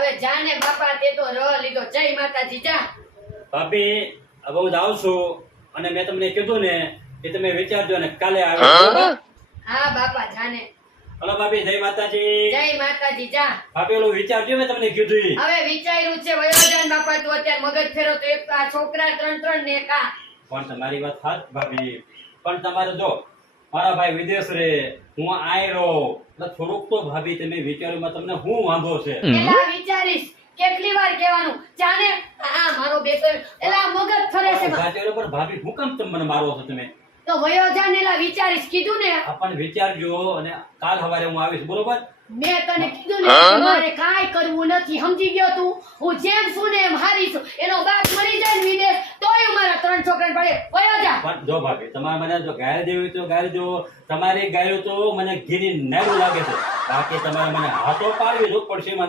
હવે જાને બાપા તે તો રહ લીધો. જય માતાજી. જા ભાભી હવે હું જાઉં છું અને મેં તમને કીધું ને કે તમે વિચારજો ને કાલે આવે. હા બાપા જાને. હલો ભાભી, જય માતાજી. જય માતાજી. જા ભાભી ઓલું વિચારજો, મેં તમને કીધું ઈ. હવે વિચાર્યું છે વયોજાન બાપા. તું અત્યારે મગજ ફેરો તો એક આ છોકરા ત્રણ ને એક આ. પણ તમારી વાત સાચ ભાભી, પણ તમારે જો મારા ભાઈ વિદેશ રે, હું આય રહો, એટલે થોડુંક તો ભાભી તમે વિચાર્યું તમને શું વાંધો છે? એલા વિચારીશ કેટલી વાર કહેવાનું. જાને આ મારો બેટો એલા મગજ ફરે છે. વિચાર્યું પણ ભાભી હું કામ તમે મને મારો છો તમે? તો વયોજાન એલા વિચારીશ કીધું ને. આપણ વિચારજો અને કાલ સવારે હું આવીશ, બરોબર? મેં તને કીધું ને મારે કાંઈ કરવું નથી. સમજી ગયો તું? હું જેમ છું ને એમ હારી છું. એનો બાપ મરી જાય ને વિદેશ તોય હું મારા 3 છોકરાને પડે વયો જા. પણ જો ભાભી તમારે મને જો ગાય દેવી તો ગાય જો, તમારી ગાયો તો મને ઘીની નેરું લાગે છે, બાકી તમારે મને હાથો પાડવી જ પડશે મને.